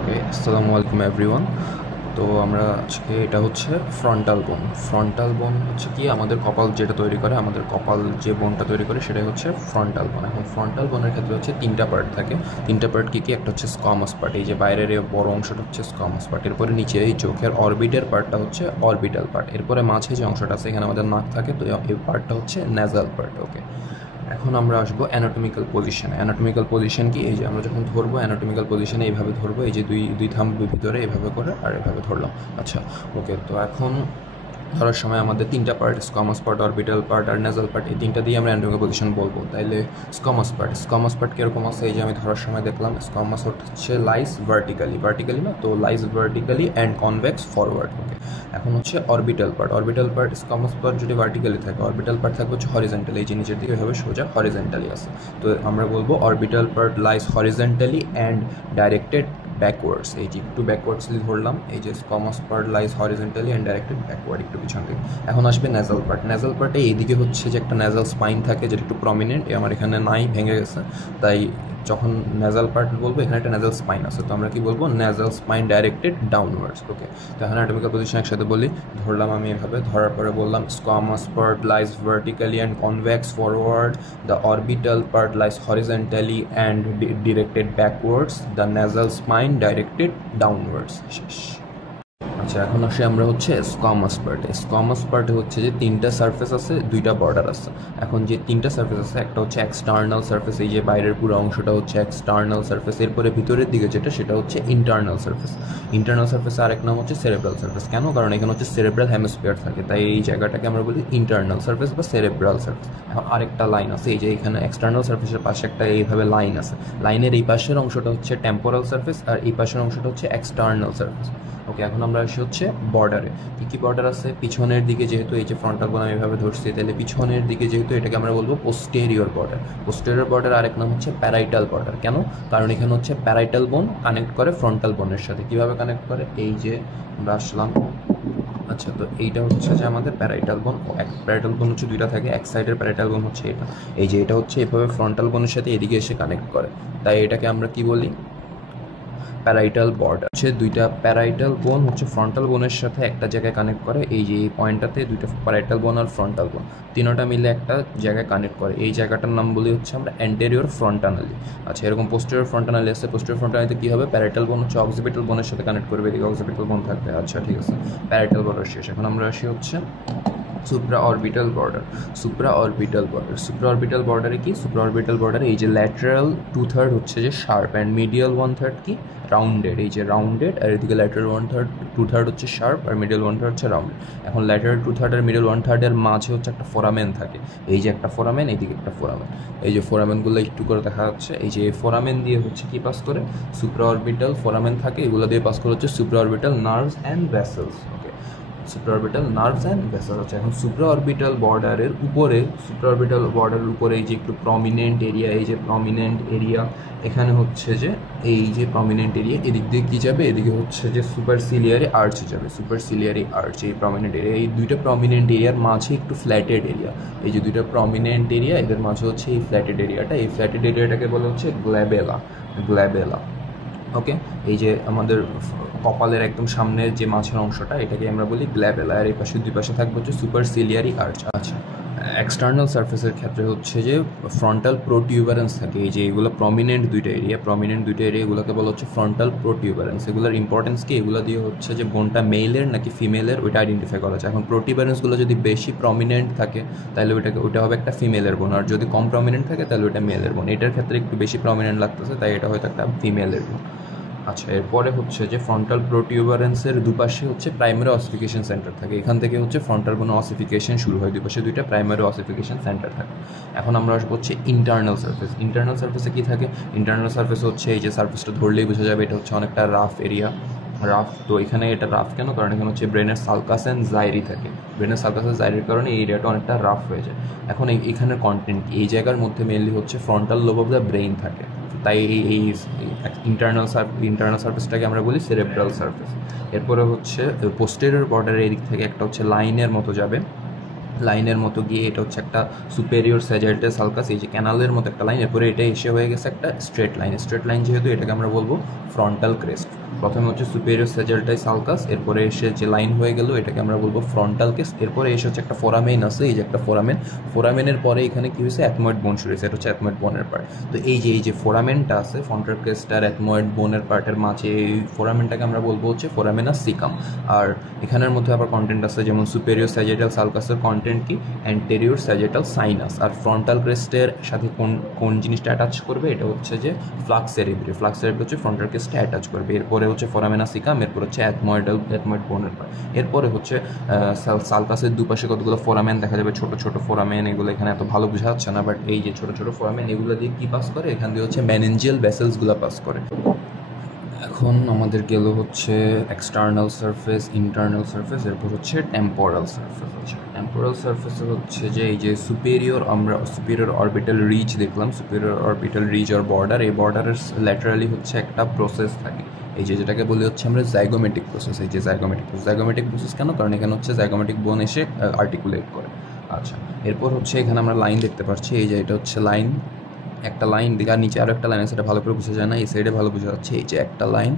ওকে, আসসালামু আলাইকুম এভরিওয়ান। তো আমরা আজকে এটা হচ্ছে ফ্রন্টাল বোন। ফ্রন্টাল বোন হচ্ছে কি আমাদের কপাল যেটা তৈরি করে, আমাদের কপাল যে বোনটা তৈরি করে সেটাই হচ্ছে ফ্রন্টাল বোন। এখন ফ্রন্টাল বোনের ক্ষেত্রে হচ্ছে তিনটা পার্ট থাকে। তিনটা পার্ট কী কী? একটা হচ্ছে স্কমাস পার্ট, এই যে বাইরের এই বড় অংশটা হচ্ছে স্কমাস পার্ট। এরপরে নিচে এই চোখের অরবিটের পার্টটা হচ্ছে অরবিটাল পার্ট। এরপরে মাঝে যে অংশটা আছে এখানে আমাদের নাক থাকে, তো এই পার্টটা হচ্ছে ন্যাজাল পার্ট। ওকে, এখন আমরা আসবো অ্যানাটমিক্যাল পজিশনে। অ্যানাটমিক্যাল পজিশন কি? এই যে আমরা যখন ধরবো অ্যানাটমিক্যাল পজিশনে এইভাবে ধরবো, এই যে দুই দুই থাম্ব ভিতরে এভাবে করে আর এভাবে ধরলাম। আচ্ছা, ওকে। তো এখন ধরার সময় আমাদের তিনটা part, squamous part, orbital part আর নেজাল পার্ট, এই তিনটা দিয়ে আমরা অ্যানাটমিক্যাল পজিশন বলবো। তাইলে স্কমাস পার্ট কীরকম আছে? এই যে আমি ধরার সময় দেখলাম স্কমাস হচ্ছে লাইস ভার্টিক্যালি না, তো lies vertically and convex forward. Okay, এখন হচ্ছে অরবিটাল পার্ট স্কমাস পার্ট যদি ভার্টিক্যালি থাকে, অরবিটাল পার্ট থাকবে হচ্ছে হরিজেন্টালি, এই যে নিচের দিকে এভাবে সোজা হরিজেন্টালি আছে। তো আমরা বলবো orbital part lies horizontally and directed backwards. এই যে একটু ব্যাকওয়ার্ডসলি ধরলাম, এই যে squamous part lies horizontally and directed backward, একটু পিছন থেকে। এখন আসবে নেজাল পার্টে এইদিকে হচ্ছে যে একটা নেজাল স্পাইন থাকে যেটা একটু প্রমিনেন্ট, আমার এখানে নাই, ভেঙে গেছে। তাই যখন নেজাল পার্ট বলবো এখানে একটা নেজাল স্পাইন আছে, তো আমরা কি বলবো? Nasal spine directed downwards. Okay, তো এখন অ্যানাটমিক্যাল পজিশন একসাথে বলি। ধরলাম আমি এভাবে, ধরার পরে বললাম squamous part lies vertically and convex forward, the orbital part lies horizontally and directed backwards, the nasal spine directed downwards. শেষ। আচ্ছা, এখন আসি আমরা হচ্ছে স্কমাস পার্টে হচ্ছে যে তিনটা সারফেস আছে, দুইটা বর্ডার আছে। এখন যে তিনটা সারফেস আছে, একটা হচ্ছে এক্সটার্নাল সারফেস, এই যে বাইরের পুরো অংশটা হচ্ছে এক্সটার্নাল সারফেস। এরপরে ভিতরের দিকে যেটা সেটা হচ্ছে ইন্টারনাল সারফেস। আরেক নাম হচ্ছে সেরেব্রাল সারফেস। কেন? কারণ এখানে হচ্ছে সেরেব্রাল হেমিস্ফিয়ার থাকে, তাই এই জায়গাটাকে আমরা বলি ইন্টারনাল সারফেস বা সেরেব্রাল সারফেস। এখন আরেকটা লাইন আছে, এই যে এখানে এক্সটার্নাল সারফেসের পাশে একটা এইভাবে লাইন আছে, লাইনের এই পাশের অংশটা হচ্ছে টেম্পোরাল সারফেস আর এই পাশের অংশটা হচ্ছে এক্সটার্নাল সারফেস। ওকে, এখন আমরা আসি হচ্ছে বর্ডারে। কী কী বর্ডার আছে? পিছনের দিকে যেহেতু এই যে ফ্রন্টাল বোন আমি এভাবে ধরছি, তাহলে পিছনের দিকে যেহেতু এটাকে আমরা বলবো পোস্টেরিয়র বর্ডার। আরেক নাম হচ্ছে প্যারাইটাল বর্ডার। কেন? কারণ এখানে হচ্ছে প্যারাইটাল বোন কানেক্ট করে ফ্রন্টাল বোনের সাথে। কিভাবে কানেক্ট করে? এই যে আমরা আসলাম। আচ্ছা, তো এইটা হচ্ছে যে আমাদের প্যারাইটাল বোন হচ্ছে দুইটা থাকে, এক সাইডের প্যারাইটাল বোন হচ্ছে এটা, এই যে এটা হচ্ছে এভাবে ফ্রন্টাল বোনের সাথে এদিকে এসে কানেক্ট করে, তাই এটাকে আমরা কি বলি? Parietal border. হচ্ছে দুইটা প্যারাইটাল বোন হচ্ছে ফ্রন্টাল বোনের সাথে একটা জায়গায় কানেক্ট করে, এই যে এই পয়েন্টটাতে দুইটা প্যারাইটাল বোন আর ফ্রন্টাল বোন তিনোটা মিলে একটা জায়গায় কানেক্ট করে, এই জায়গাটার নাম বলি হচ্ছে আমরা অ্যান্টেরিয়র ফ্রন্টানালি। আচ্ছা, এরকম পোস্টেরিয়র ফ্রন্টানালি আছে। পোস্টেরিয়র ফ্রন্টানালিতে কী হবে? প্যারাইটাল বোন হচ্ছে অক্সিপিটাল বোনের সাথে কানেক্ট করবে, এদিকে অক্সিপিটাল বোন থাকবে। আচ্ছা, ঠিক আছে, প্যারাইটাল বর্ডার শেষ। এখন আমরা আসি হচ্ছে সুপ্রা অরবিটাল বর্ডারে কি? সুপ্রা অরবিটাল বর্ডারে এই যে ল্যাটারাল 2/3 হচ্ছে যে শার্প অ্যান্ড মিডিয়াল 1/3 কি? রাউন্ডেড। এই যে রাউন্ডেড, আর এদিকে ল্যাটারাল 2/3 হচ্ছে শার্প আর মিডিয়াল 1/3 হচ্ছে রাউন্ডেড। এখন ল্যাটারাল 2/3 আর মিডিয়াল 1/3 এর মাঝে হচ্ছে একটা ফোরামেন থাকে, এই যে একটা ফোরামেন, এইদিকে একটা ফোরামেন। এই যে ফোরামেনগুলো একটু করে দেখা যাচ্ছে, এই যে এই ফোরামেন দিয়ে হচ্ছে কি পাস করে? সুপ্রা অরবিটাল ফোরামেন থাকে, এগুলো দিয়ে পাস করে হচ্ছে supraorbital nerves and vessels. Okay, supraorbital nerves and vessel হচ্ছে। এখন সুপ্রাঅরবিটাল বর্ডারের উপরে এই যে একটু প্রমিনেন্ট এরিয়া, এই যে প্রমিনেন্ট এরিয়া, এখানে হচ্ছে যে এই যে প্রমিনেন্ট এরিয়া, এদিক দিয়ে কী যাবে? এদিকে হচ্ছে যে সুপারসিলিয়ারি আর্চ যাবে, এই প্রমিনেন্ট এরিয়া, এই দুইটা প্রমিনেন্ট এরিয়ার মাঝে একটু ফ্ল্যাটেড এরিয়া, এই যে দুইটা প্রমিনেন্ট এরিয়া এদের মাঝে হচ্ছে এই ফ্ল্যাটেড এরিয়াটাকে বলা হচ্ছে গ্ল্যাবেলা। ওকে, এই যে আমাদের কপালের একদম সামনের যে মাঝের অংশটা, এটাকে আমরা বলি গ্ল্যাবেলা, আর এই পাশে দুই পাশে থাকবে হচ্ছে সুপারসিলিয়ারি আর্চ। আচ্ছা, এক্সটার্নাল সারফেসের ক্ষেত্রে হচ্ছে যে ফ্রন্টাল প্রোটিউবারেন্স থাকে, এই যে এগুলো প্রমিনেন্ট দুইটা এরিয়া, এগুলোকে বলা হচ্ছে ফ্রন্টাল প্রোটিউবারেন্স। এগুলোর ইম্পর্টেন্স কি? এগুলো দিয়ে হচ্ছে যে বোনটা মেলের নাকি ফিমেলের ওইটা আইডেন্টিফাই করা যায়। এখন প্রোটিউবারেন্সগুলো যদি বেশি প্রমিনেন্ট থাকে তাহলে ওইটা হবে একটা ফিমেলের বোন, আর যদি কম প্রমিনেন্ট থাকে তাহলে ওইটা মেলের বোন। এটার ক্ষেত্রে একটু বেশি প্রমিনেন্ট লাগতেছে, তাই এটা হয়তো একটা ফিমেলের বোন। আচ্ছা, এরপরে হচ্ছে যে ফ্রন্টাল প্রোটিউবারেন্সের দুপাশে হচ্ছে প্রাইমারি অসিফিকেশন সেন্টার থাকে, এখান থেকে হচ্ছে ফ্রন্টাল বোন অসিফিকেশন শুরু হয়, দুপাশে দুইটা প্রাইমারি অসিফিকেশন সেন্টার থাকে। এখন আমরা আসবো হচ্ছে ইন্টারনাল সারফেসে কী থাকে? ইন্টারনাল সারফেস হচ্ছে এই যে সারফেসটা ধরলেই বোঝা যাবে এটা হচ্ছে অনেকটা রাফ এরিয়া। তো এখানে এটা রাফ কেন? কারণ এখানে হচ্ছে ব্রেনের সালকাস অ্যান্ড জাইরি থাকে, জাইরির কারণে এই এরিয়াটা অনেকটা রাফ হয়ে যায়। এখন এইখানের কন্টেন্ট এই জায়গার মধ্যে মেনলি হচ্ছে frontal lobe of the brain থাকে, তাই এই ইন্টারনাল সারফেসটাকে আমরা বলি সেরেব্রাল সারফেস। এরপরে হচ্ছে পোস্টেরিয়র বর্ডারের এদিক থেকে একটা হচ্ছে লাইনের মতো যাবে, লাইনের মতো গিয়ে এটা হচ্ছে একটা সুপেরিয়র স্যাজিটাল সালকাস, এই যে ক্যানালের মতো একটা লাইন, এরপরে এটা এসে হয়ে গেছে একটা স্ট্রেট লাইন। স্ট্রেট লাইন যেহেতু এটাকে আমরা বলবো ফ্রন্টাল ক্রেস্ট। প্রথমে হচ্ছে সুপেরিয়র স্যাজিটাল সালকাস, এরপরে এসে যে লাইন হয়ে গেল এটাকে আমরা বলবো ফ্রন্টাল ক্রেস্ট। এরপরে এসে হচ্ছে একটা ফোরামেন আছে, এই যে একটা ফোরামেন, ফোরামেনের পরে এখানে কি হয়েছে অ্যাথময়েড বোন শুরু হয়েছে, এটা হচ্ছে অ্যাথময়েড বোনের পার্ট। তো এই যে ফোরামেনটা আছে ফ্রন্টাল ক্রেস্ট আর অ্যাথময়েড বোনের পার্টের মাঝে, এই ফোরামেনটাকে আমরা বলবো হচ্ছে ফোরামেনা সিকাম। আর এখানের মধ্যে আবার কন্টেন্ট আছে, যেমন সুপেরিয়র স্যাজিটাল সালকাসের কন্টেন্ট কি অ্যান্টেরিয়র স্যাজিটাল সাইনাস। আর ফ্রন্টাল ক্রেস্টের সাথে কোন জিনিসটা অ্যাটাচ করবে, এটা হচ্ছে যে ফ্লাক্স সেরিব্রি। ফ্লাক্স সেরিব্রি হচ্ছে ফ্রন্টাল ক্রেস্টে অ্যাটাচ করবে। এরপরে হচ্ছে ফোরামেনা সিকাম, এরপর হচ্ছে অ্যাথময়েড বোনের পার্ট। এরপরে হচ্ছে সালকাসের দুপাশে কতগুলো ফোরামেন দেখা যাবে, ছোট ছোট ফোরামেন, এগুলো এখানে এত ভালো বোঝা যাচ্ছে না, বাট এই যে ছোট ছোট ফোরামেন এগুলো দিয়ে কি পাস করে, এখান দিয়ে হচ্ছে মেনেঞ্জিয়াল ভেসেলসগুলো পাস করে। এখন আমাদের গেল হচ্ছে এক্সটার্নাল সারফেস, ইন্টারনাল সারফেস, এরপর হচ্ছে টেম্পোরাল সারফেস। হচ্ছে টেম্পোরাল সারফেসে হচ্ছে যে এই যে আমরা সুপিরিয়র অরবিটাল রিজ দেখলাম, সুপিরিয়র অরবিটাল রিজ আর বর্ডার, এই বর্ডারের ল্যাটারালি হচ্ছে একটা প্রসেস থাকে, এই যে যেটাকে বলি হচ্ছে আমরা জাইগোমেটিক প্রসেস। এই যে জাইগোমেটিক প্রসেস কেন, কারণ এখানে হচ্ছে জাইগোমেটিক বোন এসে আর্টিকুলেট করে। আচ্ছা, এরপর হচ্ছে এখানে আমরা লাইন দেখতে পাচ্ছি, এই যে এটা হচ্ছে লাইন, একটা লাইন দিকে, আর নিচে আরও একটা লাইন আছে, সেটা ভালো করে বোঝা যায় না, এই সাইডে ভালো বোঝা যাচ্ছে, এই যে একটা লাইন,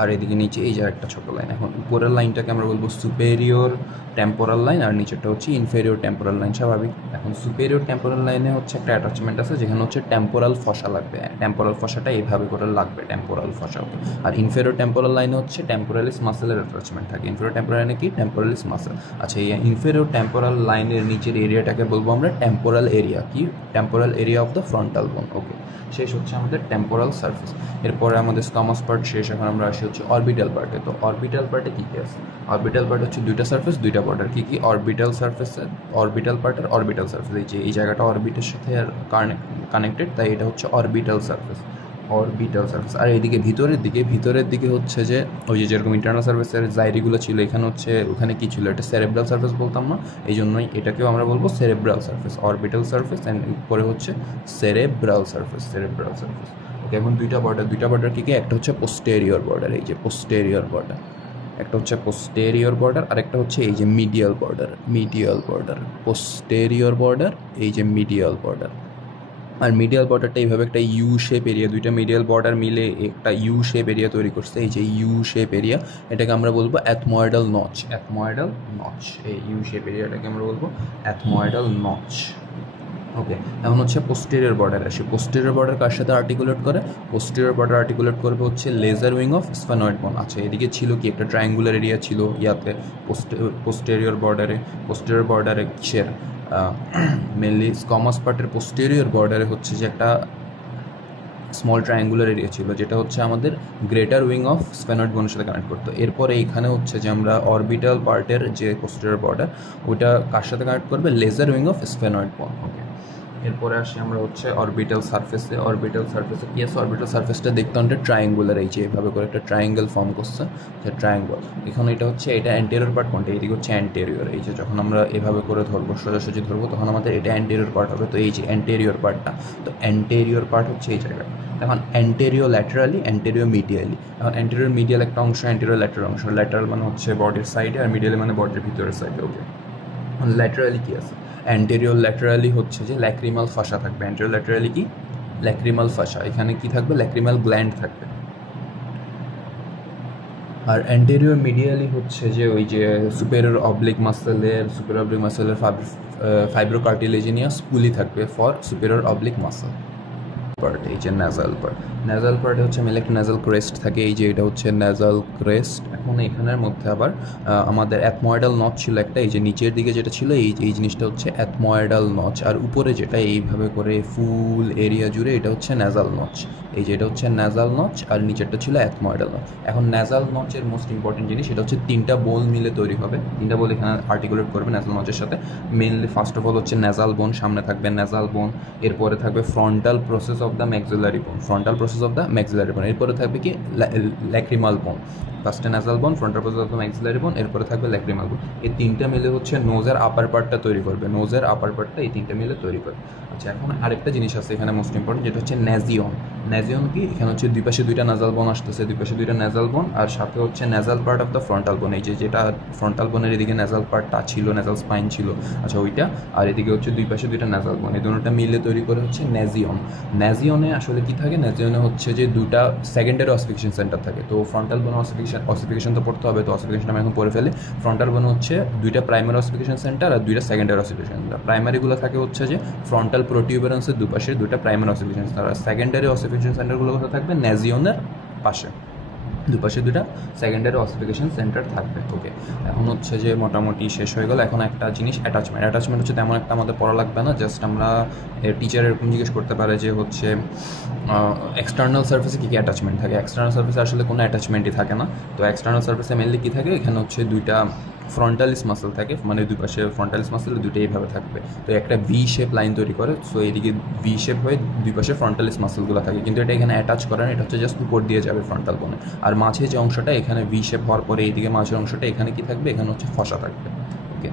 আর এদিকে নিচে এই যে একটা ছোটো লাইন। এখন উপরের লাইনটাকে আমরা বলবো সুপেরিয়র টেম্পোরাল লাইন, আর নিচেরটা হচ্ছে ইনফেরিয়র টেম্পোরাল লাইন, স্বাভাবিক। এখন সুপেরিয়র টেম্পোরাল লাইনে হচ্ছে একটা অ্যাটাচমেন্ট আছে, যেখানে হচ্ছে টেম্পোরাল ফসা লাগবে, টেম্পোরাল ফসাটা এইভাবে করে লাগবে, টেম্পোরাল ফসা। আর ইনফেরিয়র টেম্পোরাল লাইনে হচ্ছে টেম্পোরালিস মাসেলের অ্যাটাচমেন্ট থাকে। ইনফেরিয়র টেম্পোরাল লাইনে কি টেম্পোরালিস মাসেল। আচ্ছা, এই ইনফেরিয়র টেম্পোরাল লাইনের নিচের এরিয়াটাকে বলবো আমরা টেম্পোরাল এরিয়া, কি temporal area of the frontal বোন। ওকে, শেষ হচ্ছে আমাদের টেম্পোরাল সারফেস। এরপরে আমাদের স্কামাস পার্ট শেষ। এখন আমরা আসি হচ্ছে অরবিটাল পার্টে। তো অরবিটাল পার্টে কী কী আছে? অরবিটাল পার্ট হচ্ছে দুইটা সারফেস, দুইটা বর্ডার। কী কী? অরবিটাল সারফেসে, অরবিটাল পার্ট আর অরবিটাল সারফেস। এই যে এই জায়গাটা অরবিটের সাথে আর কানেক্টেড, তাই এটা হচ্ছে অরবিটাল সারফেস, অরবিটাল সারফেস। আর এইদিকে ভিতরের দিকে হচ্ছে যে ওই যে যেরকম ইন্টারনাল সারফেসের জাইরিগুলো ছিল, এখানে হচ্ছে ওখানে কী ছিল, এটা সেরেব্রাল সারফেস বলতাম না, এই জন্যই এটাকেও আমরা বলবো cerebral surface, orbital surface, and পরে হচ্ছে সেরেব্রাল সারফেস। ওকে, এখন দুইটা বর্ডার কী কী? একটা হচ্ছে পোস্টেরিয়র বর্ডার, এই যে পোস্টেরিয়র বর্ডার, একটা হচ্ছে পোস্টেরিয়র বর্ডার, আর একটা হচ্ছে এই যে মিডিয়াল বর্ডার, পোস্টেরিয়র বর্ডার, এই যে মিডিয়াল বর্ডার। আর মিডিয়াল বর্ডারটা এইভাবে একটা ইউ শেপ এরিয়া, দুইটা মিডিয়াল বর্ডার মিলে একটা ইউ শেপ এরিয়া তৈরি করছে, এই যে ইউ শেপ এরিয়া, এটাকে আমরা বলবো অ্যাথময়েডাল নচ। এই ইউ শেপ এরিয়াটাকে আমরা বলবো অ্যাথময়েডাল নচ। ওকে, এখন হচ্ছে পোস্টেরিয়র বর্ডার আসি। পোস্টেরিয়র বর্ডার কার সাথে আর্টিকুলেট করে? পোস্টেরিয়র বর্ডার আর্টিকুলেট করবে হচ্ছে লেজার উইং অফ স্ফেনয়েড বোন। আচ্ছা, এদিকে ছিল কি একটা ট্রায়াঙ্গুলার এরিয়া ছিল ইয়াতে পোস্টেরিয়র বর্ডারে কিসের মেনলি স্কমাস পার্টের পোস্টেরিয়র বর্ডারে হচ্ছে যে একটা স্মল ট্রায়াঙ্গুলার এরিয়া ছিল, যেটা হচ্ছে আমাদের গ্রেটার উইং অফ স্ফেনয়েড বোনের সাথে কানেক্ট করতো। এরপরে এইখানে হচ্ছে যে আমরা অরবিটাল পার্টের যে পোস্টেরিয়র বর্ডার, ওইটা কার সাথে কানেক্ট করবে? লেজার উইং অফ স্ফেনয়েড বোন। ওকে, এরপরে আসি আমরা হচ্ছে অরবিটাল সারফেসে কি আছে? অরবিটাল সারফেসটা দেখতে অনেকটা ট্রায়াঙ্গুলার, এই যে এভাবে করে একটা ট্রায়াঙ্গেল ফর্ম করছে, যে ট্রায়াঙ্গল। এখানে এটা হচ্ছে এটা অ্যান্টেরিয়র পার্ট কোনটা? এইদিকে হচ্ছে অ্যান্টেরিয়র। এই যে যখন আমরা এভাবে করে ধরবো, সোজাসুজি ধরবো, তখন আমাদের এটা অ্যান্টেরিয়র পার্ট হবে। তো এই যে অ্যান্টেরিয়র পার্টটা, তো অ্যান্টেরিয়র পার্ট হচ্ছে এই জায়গাটা। এখন অ্যান্টেরিয়র ল্যাটারালি, অ্যান্টেরিয়র মিডিয়ালি। এখন অ্যান্টেরিয়র মিডিয়াল একটা অংশ, অ্যান্টেরিয়র ল্যাটারাল অংশ। ল্যাটারাল মানে হচ্ছে বডির সাইডে, আর মিডিয়ালি মানে বডির ভিতরের সাইডে। ওকে, ল্যাটারালি কী আছে? অ্যান্টেরিয়র ল্যাটারালি হচ্ছে যে ল্যাক্রিমাল ফাসা থাকবে। অ্যান্টেরিয়র ল্যাটারালি কি? ল্যাক্রিমাল ফাসা। এখানে কি থাকবে? ল্যাক্রিমাল গ্ল্যান্ড থাকবে। আর অ্যান্টেরিয়র মিডিয়ালি হচ্ছে যে ওই যে সুপেরিয়র অবলিক মাসেলের ফাইব্রোকার্টিলেজিনিয়াস পুলি থাকবে for superior oblique muscle part. এই যে ন্যাজাল পার্টে হচ্ছে মেলে একটা ন্যাজাল ক্রেস্ট থাকে, এই যে এটা হচ্ছে ন্যাজাল ক্রেস্ট। এখন এখানের মধ্যে আবার আমাদের অ্যাথময়েডাল নচ ছিল একটা, এই যে নিচের দিকে যেটা ছিল এই জিনিসটা হচ্ছে অ্যাথময়েডাল নচ, আর উপরে যেটা এইভাবে করে ফুল এরিয়া জুড়ে এটা হচ্ছে ন্যাজাল নচ। এই যে এটা হচ্ছে ন্যাজাল নচ, আর নিচেরটা ছিল অ্যাথময়েডাল নচ। এখন ন্যাজাল নচের মোস্ট ইম্পর্টেন্ট জিনিস, এটা হচ্ছে তিনটা বোন মিলে তৈরি হবে, তিনটা বোন এখানে আর্টিকুলেট করবে ন্যাজাল নচের সাথে। মেনলি ফার্স্ট অফ অল হচ্ছে ন্যাজাল বোন, সামনে থাকবে ন্যাজাল বোন, এরপরে থাকবে frontal process of of the maxillary bone, frontal process of the maxillary bone. এরপরে থাকবে কি ল্যাক্রিমাল বোন, ফার্স্টে nasal bone, frontal process of the maxillary bone, এরপরে থাকবে ল্যাক্রিমাল বোন। এই তিনটা মিলে হচ্ছে নোজের আপার পার্টটা তৈরি করবে, নোজের আপার পার্টটা এই তিনটা মিলে তৈরি করবে। আচ্ছা, এখন আরেকটা জিনিস আছে এখানে মোস্ট ইম্পর্টেন্ট, যেটা হচ্ছে ন্যাজিয়ন। ন্যাজিয়ন কি, এখানে হচ্ছে দুই পাশে দুইটা নাজাল বোন আসতেছে, দুই পাশে দুইটা নাজাল বোন, আর সাথে হচ্ছে nasal part of the frontal বোন, এই যেটা ফ্রন্টাল বোনের এদিকে ন্যাজাল পার্টটা ছিল, ন্যাজাল স্পাইন ছিল, আচ্ছা ওইটা, আর এদিকে হচ্ছে দুই পাশে দুইটা নাজাল বোন, এই দুটোটা মিলে তৈরি করে হচ্ছে ন্যাজিয়ন। ন্যাজিয়নে আসলে কি থাকে, ন্যাজিয়নে হচ্ছে যে দুটা সেকেন্ডারি অসিফিকেশন সেন্টার থাকে। তো ফ্রন্টাল বোন অসিফিকেশন তো পড়তে হবে, তো অসিফিকেশন আমি এখন পড়ে ফেলি। ফ্রন্টাল বোন হচ্ছে দুইটা প্রাইমারি অসিফিকেশন সেন্টার আর দুইটা সেকেন্ডারি অসিফিকেশন সেন্টার। প্রাইমারিগুলো থাকে হচ্ছে যে ফ্রন্টাল প্রোটিউবেরেন্সের দুপাশে দুইটা প্রাইমারি অসিফিকেশন সেন্টার, আর সেকেন্ডারি অসিফিকেশন সেন্টারগুলো কোথায় থাকবে, ন্যাজিয়নের পাশে দুপাশে দুটা সেকেন্ডারি অসিফিকেশন সেন্টার থাকবে। ওকে, এখন হচ্ছে যে মোটামুটি শেষ হয়ে গেল। এখন একটা জিনিস অ্যাটাচমেন্ট। অ্যাটাচমেন্ট হচ্ছে তেমন একটা আমাদের পড়া লাগবে না, জাস্ট আমরা টিচার এরকম জিজ্ঞেস করতে পারে যে হচ্ছে এক্সটার্নাল সার্ফেসে কী কী অ্যাটাচমেন্ট থাকে। এক্সটার্নাল সার্ফেসে আসলে কোনো অ্যাটাচমেন্টই থাকে না। তো এক্সটার্নাল সার্ফেসে মেনলি কী থাকে, এখানে হচ্ছে দুইটা ফ্রন্টালিস মাসেল থাকে, মানে দুই পাশে ফ্রন্টালিস মাসেল দুইটা এইভাবে থাকবে, তো একটা ভি শেপ লাইন তৈরি করে। সো এইদিকে ভি শেপ হয়ে দুই পাশে ফ্রন্টালিস মাসেলগুলো থাকে, কিন্তু এটা এখানে অ্যাটাচ করে না, এটা হচ্ছে জাস্ট উপর দিয়ে যাবে ফ্রন্টাল বোনে। আর মাঝে যে অংশটা এখানে ভি শেপ হওয়ার পরে এইদিকে মাঝের অংশটা এখানে কি থাকবে, এখানে হচ্ছে ফসা থাকবে। ওকে,